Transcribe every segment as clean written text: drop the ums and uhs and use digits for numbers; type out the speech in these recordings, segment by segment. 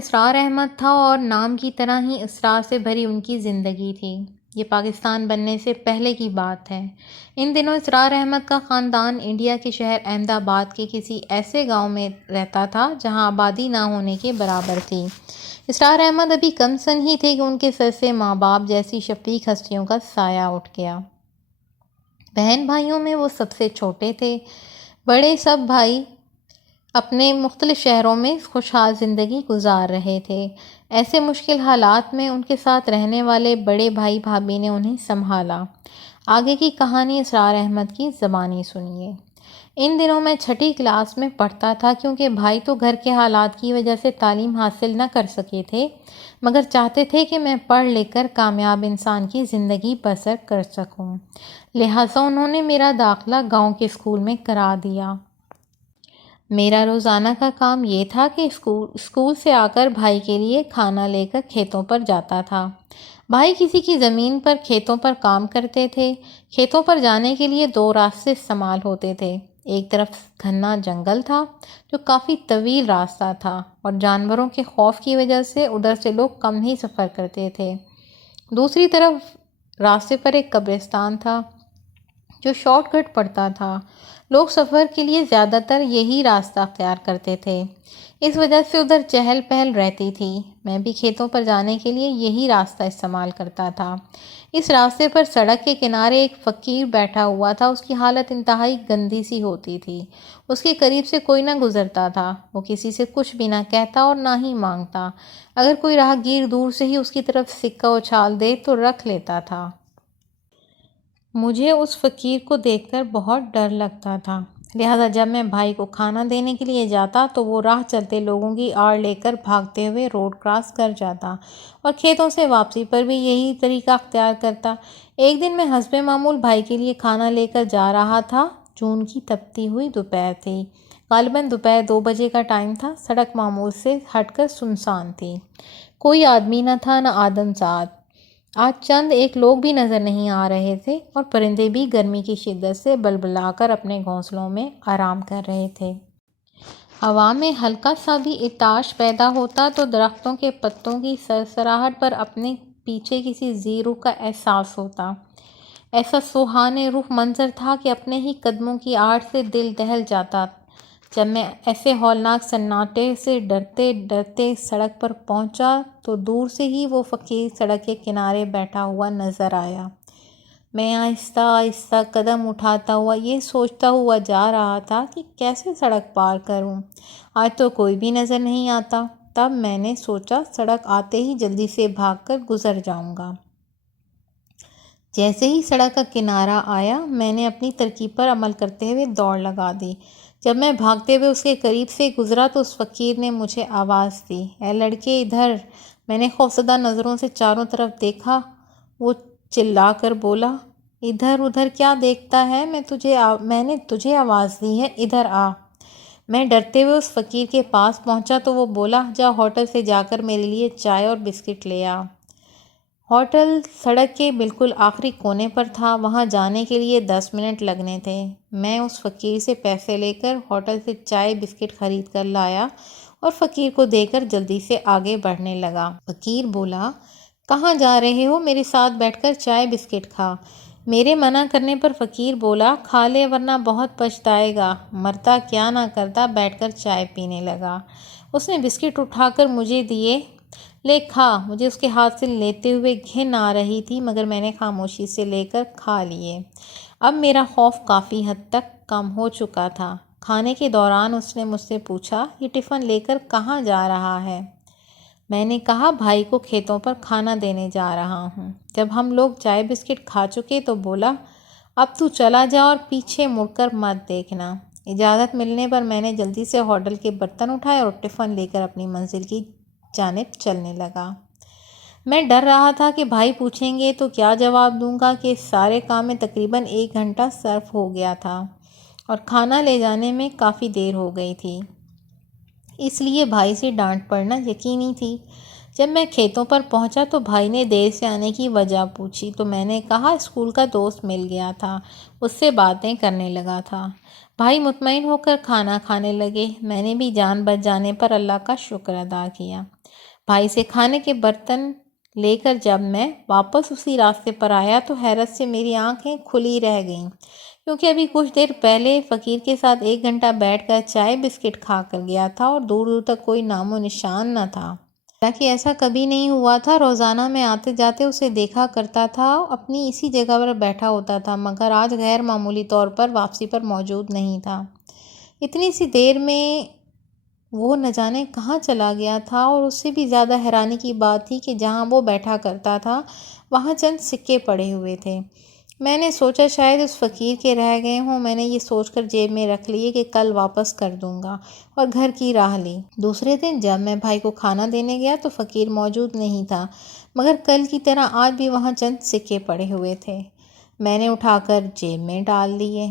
اسرار احمد تھا اور نام کی طرح ہی اسرار سے بھری ان کی زندگی تھی۔ یہ پاکستان بننے سے پہلے کی بات ہے۔ ان دنوں اسرار احمد کا خاندان انڈیا کے شہر احمد آباد کے کسی ایسے گاؤں میں رہتا تھا جہاں آبادی نہ ہونے کے برابر تھی۔ اسرار احمد ابھی کم سن ہی تھے کہ ان کے سر سے ماں باپ جیسی شفیق ہستیوں کا سایہ اٹھ گیا۔ بہن بھائیوں میں وہ سب سے چھوٹے تھے۔ بڑے سب بھائی اپنے مختلف شہروں میں خوشحال زندگی گزار رہے تھے۔ ایسے مشکل حالات میں ان کے ساتھ رہنے والے بڑے بھائی بھابھی نے انہیں سنبھالا۔ آگے کی کہانی اسرار احمد کی زبانی سنیے۔ ان دنوں میں چھٹی کلاس میں پڑھتا تھا کیونکہ بھائی تو گھر کے حالات کی وجہ سے تعلیم حاصل نہ کر سکے تھے، مگر چاہتے تھے کہ میں پڑھ لکھ کر کامیاب انسان کی زندگی بسر کر سکوں، لہٰذا انہوں نے میرا داخلہ گاؤں کے اسکول میں کرا دیا۔ میرا روزانہ کا کام یہ تھا کہ اسکول سے آ کر بھائی کے لیے کھانا لے کر کھیتوں پر جاتا تھا۔ بھائی کسی کی زمین پر کھیتوں پر کام کرتے تھے۔ کھیتوں پر جانے کے لیے دو راستے استعمال ہوتے تھے۔ ایک طرف گھنا جنگل تھا جو کافی طویل راستہ تھا اور جانوروں کے خوف کی وجہ سے ادھر سے لوگ کم ہی سفر کرتے تھے۔ دوسری طرف راستے پر ایک قبرستان تھا جو شارٹ کٹ پڑتا تھا۔ لوگ سفر کے لیے زیادہ تر یہی راستہ اختیار کرتے تھے، اس وجہ سے ادھر چہل پہل رہتی تھی۔ میں بھی کھیتوں پر جانے کے لیے یہی راستہ استعمال کرتا تھا۔ اس راستے پر سڑک کے کنارے ایک فقیر بیٹھا ہوا تھا۔ اس کی حالت انتہائی گندی سی ہوتی تھی۔ اس کے قریب سے کوئی نہ گزرتا تھا۔ وہ کسی سے کچھ بھی نہ کہتا اور نہ ہی مانگتا۔ اگر کوئی راہگیر دور سے ہی اس کی طرف سکہ اچھال دے تو رکھ لیتا تھا۔ مجھے اس فقیر کو دیکھ کر بہت ڈر لگتا تھا، لہٰذا جب میں بھائی کو کھانا دینے کے لیے جاتا تو وہ راہ چلتے لوگوں کی آڑ لے کر بھاگتے ہوئے روڈ کراس کر جاتا اور کھیتوں سے واپسی پر بھی یہی طریقہ اختیار کرتا۔ ایک دن میں حسب معمول بھائی کے لیے کھانا لے کر جا رہا تھا۔ جون کی تپتی ہوئی دوپہر تھی، غالباً دوپہر 2 بجے کا ٹائم تھا۔ سڑک معمول سے ہٹ کر سنسان تھی، کوئی آدمی نہ تھا نہ آدمزاد۔ آج چند ایک لوگ بھی نظر نہیں آ رہے تھے اور پرندے بھی گرمی کی شدت سے بلبلا کر اپنے گھونسلوں میں آرام کر رہے تھے۔ ہوا میں ہلکا سا بھی ارتعاش پیدا ہوتا تو درختوں کے پتوں کی سرسراہٹ پر اپنے پیچھے کسی ذی روح کا احساس ہوتا۔ ایسا سہانے روح منظر تھا کہ اپنے ہی قدموں کی آڑ سے دل دہل جاتا۔ جب میں ایسے ہولناک سناٹے سے ڈرتے ڈرتے سڑک پر پہنچا تو دور سے ہی وہ فقیر سڑک کے کنارے بیٹھا ہوا نظر آیا۔ میں آہستہ آہستہ قدم اٹھاتا ہوا یہ سوچتا ہوا جا رہا تھا کہ کیسے سڑک پار کروں، آج تو کوئی بھی نظر نہیں آتا۔ تب میں نے سوچا سڑک آتے ہی جلدی سے بھاگ کر گزر جاؤں گا۔ جیسے ہی سڑک کا کنارہ آیا میں نے اپنی ترکیب پر عمل کرتے ہوئے دوڑ لگا دی۔ جب میں بھاگتے ہوئے اس کے قریب سے گزرا تو اس فقیر نے مجھے آواز دی، اے لڑکے ادھر۔ میں نے خوفزدہ نظروں سے چاروں طرف دیکھا۔ وہ چلا کر بولا، ادھر ادھر کیا دیکھتا ہے، میں نے تجھے آواز دی ہے، ادھر آ۔ میں ڈرتے ہوئے اس فقیر کے پاس پہنچا تو وہ بولا، جا ہوٹل سے جا کر میرے لیے چائے اور بسکٹ لے آ۔ ہوٹل سڑک کے بالکل آخری کونے پر تھا، وہاں جانے کے لیے 10 منٹ لگنے تھے۔ میں اس فقیر سے پیسے لے کر ہوٹل سے چائے بسکٹ خرید کر لایا اور فقیر کو دے کر جلدی سے آگے بڑھنے لگا۔ فقیر بولا، کہاں جا رہے ہو، میرے ساتھ بیٹھ کر چائے بسکٹ کھا۔ میرے منع کرنے پر فقیر بولا، کھا لے ورنہ بہت پچھتائے گا۔ مرتا کیا نہ کرتا، بیٹھ کر چائے پینے لگا۔ اس نے بسکٹ اٹھا کر مجھے دیے، لے کھا۔ مجھے اس کے ہاتھ سے لیتے ہوئے گھن آ رہی تھی مگر میں نے خاموشی سے لے کر کھا لیے۔ اب میرا خوف کافی حد تک کم ہو چکا تھا۔ کھانے کے دوران اس نے مجھ سے پوچھا، یہ ٹفن لے کر کہاں جا رہا ہے؟ میں نے کہا، بھائی کو کھیتوں پر کھانا دینے جا رہا ہوں۔ جب ہم لوگ چائے بسکٹ کھا چکے تو بولا، اب تو چلا جا اور پیچھے مڑ کر مت دیکھنا۔ اجازت ملنے پر میں نے جلدی سے ہوٹل کے برتن اٹھائے اور ٹفن لے کر اپنی منزل کی جانب چلنے لگا۔ میں ڈر رہا تھا کہ بھائی پوچھیں گے تو کیا جواب دوں گا کہ اس سارے کام میں تقریباً 1 گھنٹہ صرف ہو گیا تھا اور کھانا لے جانے میں کافی دیر ہو گئی تھی، اس لیے بھائی سے ڈانٹ پڑنا یقینی تھی۔ جب میں کھیتوں پر پہنچا تو بھائی نے دیر سے آنے کی وجہ پوچھی تو میں نے کہا، اسکول کا دوست مل گیا تھا، اس سے باتیں کرنے لگا تھا۔ بھائی مطمئن ہو کر کھانا کھانے لگے۔ میں نے بھی جان بچ جانے پر اللہ کا شکر ادا کیا۔ بھائی سے کھانے کے برتن لے کر جب میں واپس اسی راستے پر آیا تو حیرت سے میری آنکھیں کھلی رہ گئیں، کیونکہ ابھی کچھ دیر پہلے فقیر کے ساتھ 1 گھنٹہ بیٹھ کر چائے بسکٹ کھا کر گیا تھا اور دور دور تک کوئی نام و نشان نہ تھا۔ حالانکہ ایسا کبھی نہیں ہوا تھا، روزانہ میں آتے جاتے اسے دیکھا کرتا تھا، اپنی اسی جگہ پر بیٹھا ہوتا تھا، مگر آج غیر معمولی طور پر واپسی پر موجود نہیں تھا۔ اتنی سی دیر میں وہ نہ جانے کہاں چلا گیا تھا، اور اس سے بھی زیادہ حیرانی کی بات تھی کہ جہاں وہ بیٹھا کرتا تھا وہاں چند سکے پڑے ہوئے تھے۔ میں نے سوچا شاید اس فقیر کے رہ گئے ہوں، میں نے یہ سوچ کر جیب میں رکھ لیے کہ کل واپس کر دوں گا، اور گھر کی راہ لی۔ دوسرے دن جب میں بھائی کو کھانا دینے گیا تو فقیر موجود نہیں تھا، مگر کل کی طرح آج بھی وہاں چند سکے پڑے ہوئے تھے۔ میں نے اٹھا کر جیب میں ڈال دیے،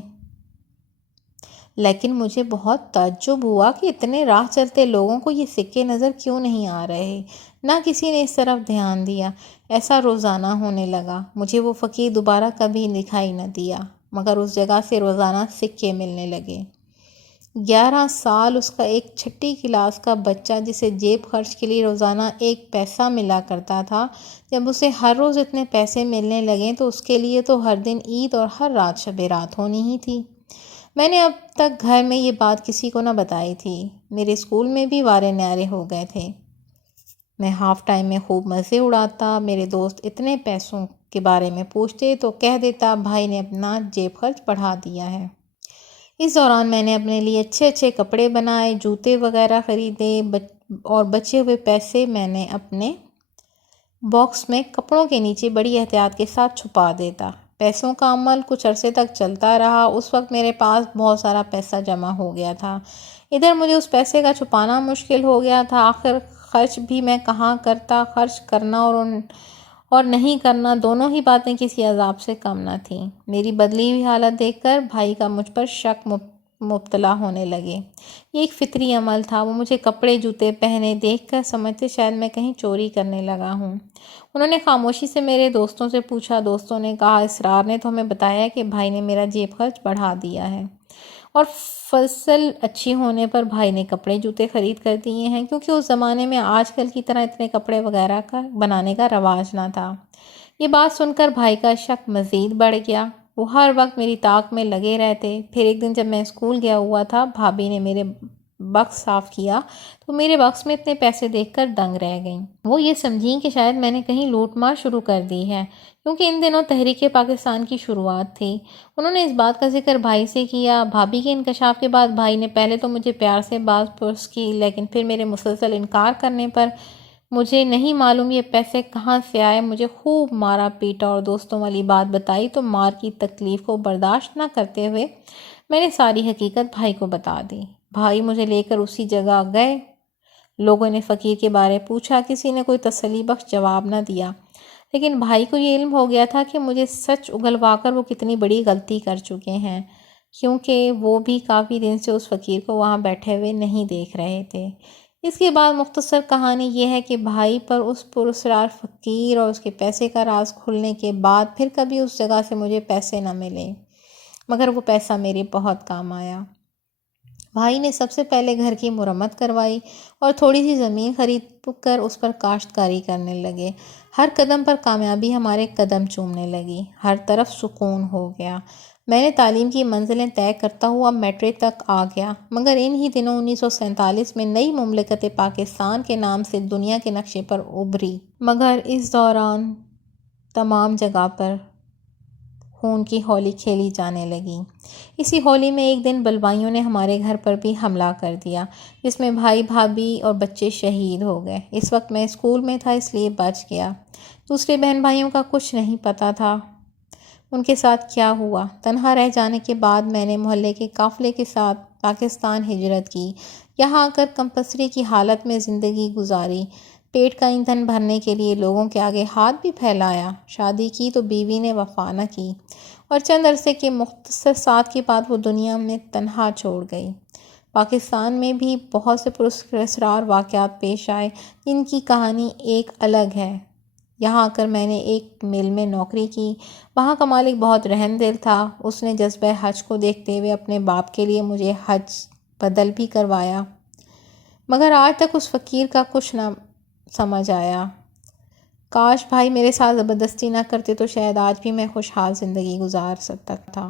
لیکن مجھے بہت تعجب ہوا کہ اتنے راہ چلتے لوگوں کو یہ سکے نظر کیوں نہیں آ رہے، نہ کسی نے اس طرف دھیان دیا۔ ایسا روزانہ ہونے لگا، مجھے وہ فقیر دوبارہ کبھی دکھائی نہ دیا، مگر اس جگہ سے روزانہ سکے ملنے لگے۔ 11 سال اس کا ایک چھٹی کلاس کا بچہ جسے جیب خرچ کے لیے روزانہ 1 پیسہ ملا کرتا تھا، جب اسے ہر روز اتنے پیسے ملنے لگے تو اس کے لیے تو ہر دن عید اور ہر رات شب رات ہونی ہی تھی۔ میں نے اب تک گھر میں یہ بات کسی کو نہ بتائی تھی۔ میرے اسکول میں بھی وارے نیارے ہو گئے تھے، میں ہاف ٹائم میں خوب مزے اڑاتا، میرے دوست اتنے پیسوں کے بارے میں پوچھتے تو کہہ دیتا بھائی نے اپنا جیب خرچ بڑھا دیا ہے۔ اس دوران میں نے اپنے لیے اچھے اچھے کپڑے بنائے، جوتے وغیرہ خریدے، اور بچے ہوئے پیسے میں نے اپنے باکس میں کپڑوں کے نیچے بڑی احتیاط کے ساتھ چھپا دیتا۔ پیسوں کا عمل کچھ عرصے تک چلتا رہا۔ اس وقت میرے پاس بہت سارا پیسہ جمع ہو گیا تھا، ادھر مجھے اس پیسے کا چھپانا مشکل ہو گیا تھا۔ آخر خرچ بھی میں کہاں کرتا، خرچ کرنا اور نہیں کرنا دونوں ہی باتیں کسی عذاب سے کم نہ تھیں۔ میری بدلی ہوئی حالت دیکھ کر بھائی کا مجھ پر شک مبتلا ہونے لگے۔ یہ ایک فطری عمل تھا، وہ مجھے کپڑے جوتے پہنے دیکھ کر سمجھتے شاید میں کہیں چوری کرنے لگا ہوں۔ انہوں نے خاموشی سے میرے دوستوں سے پوچھا، دوستوں نے کہا اسرار نے تو ہمیں بتایا کہ بھائی نے میرا جیب خرچ بڑھا دیا ہے، اور فصل اچھی ہونے پر بھائی نے کپڑے جوتے خرید کر دیے ہیں، کیونکہ اس زمانے میں آج کل کی طرح اتنے کپڑے وغیرہ کا بنانے کا رواج نہ تھا۔ یہ بات سن کر بھائی کا شک مزید بڑھ گیا، وہ ہر وقت میری طاق میں لگے رہتے۔ پھر ایک دن جب میں اسکول گیا ہوا تھا، بھابھی نے میرے بکس صاف کیا تو میرے بکس میں اتنے پیسے دیکھ کر دنگ رہ گئیں۔ وہ یہ سمجھیں کہ شاید میں نے کہیں لوٹ مار شروع کر دی ہے، کیونکہ ان دنوں تحریک پاکستان کی شروعات تھی۔ انہوں نے اس بات کا ذکر بھائی سے کیا۔ بھابھی کے انکشاف کے بعد بھائی نے پہلے تو مجھے پیار سے بات پرس کی، لیکن پھر میرے مسلسل انکار کرنے پر مجھے نہیں معلوم یہ پیسے کہاں سے آئے، مجھے خوب مارا پیٹا اور دوستوں والی بات بتائی تو مار کی تکلیف کو برداشت نہ کرتے ہوئے میں نے ساری حقیقت بھائی کو بتا دی۔ بھائی مجھے لے کر اسی جگہ گئے، لوگوں نے فقیر کے بارے پوچھا، کسی نے کوئی تسلی بخش جواب نہ دیا، لیکن بھائی کو یہ علم ہو گیا تھا کہ مجھے سچ اگلوا کر وہ کتنی بڑی غلطی کر چکے ہیں، کیونکہ وہ بھی کافی دن سے اس فقیر کو وہاں بیٹھے ہوئے نہیں دیکھ رہے تھے۔ اس کے بعد مختصر کہانی یہ ہے کہ بھائی پر اس پراسرار فقیر اور اس کے پیسے کا راز کھلنے کے بعد پھر کبھی اس جگہ سے مجھے پیسے نہ ملے، مگر وہ پیسہ میرے بہت کام آیا۔ بھائی نے سب سے پہلے گھر کی مرمت کروائی اور تھوڑی سی زمین خرید کر اس پر کاشتکاری کرنے لگے۔ ہر قدم پر کامیابی ہمارے قدم چومنے لگی، ہر طرف سکون ہو گیا۔ میں نے تعلیم کی منزلیں طے کرتا ہوا میٹرک تک آ گیا، مگر ان ہی دنوں 1947 میں نئی مملکت پاکستان کے نام سے دنیا کے نقشے پر ابھری، مگر اس دوران تمام جگہ پر خون کی ہولی کھیلی جانے لگی۔ اسی ہولی میں ایک دن بلوائیوں نے ہمارے گھر پر بھی حملہ کر دیا، جس میں بھائی بھابھی اور بچے شہید ہو گئے۔ اس وقت میں اسکول میں تھا، اس لیے بچ گیا۔ دوسرے بہن بھائیوں کا کچھ نہیں پتہ تھا ان کے ساتھ کیا ہوا۔ تنہا رہ جانے کے بعد میں نے محلے کے قافلے کے ساتھ پاکستان ہجرت کی، یہاں آ کر کمپسری کی حالت میں زندگی گزاری، پیٹ کا ایندھن بھرنے کے لیے لوگوں کے آگے ہاتھ بھی پھیلایا۔ شادی کی تو بیوی نے وفا نہ کی، اور چند عرصے کے مختصر ساتھ کے بعد وہ دنیا میں تنہا چھوڑ گئی۔ پاکستان میں بھی بہت سے پراسرار واقعات پیش آئے، جن کی کہانی ایک الگ ہے۔ یہاں آ کر میں نے ایک مل میں نوکری کی، وہاں کا مالک بہت رحم دل تھا، اس نے جذبہ حج کو دیکھتے ہوئے اپنے باپ کے لیے مجھے حج بدل بھی کروایا، مگر آج تک اس فقیر کا کچھ نہ سمجھ آیا۔ کاش بھائی میرے ساتھ زبردستی نہ کرتے تو شاید آج بھی میں خوشحال زندگی گزار سکتا تھا۔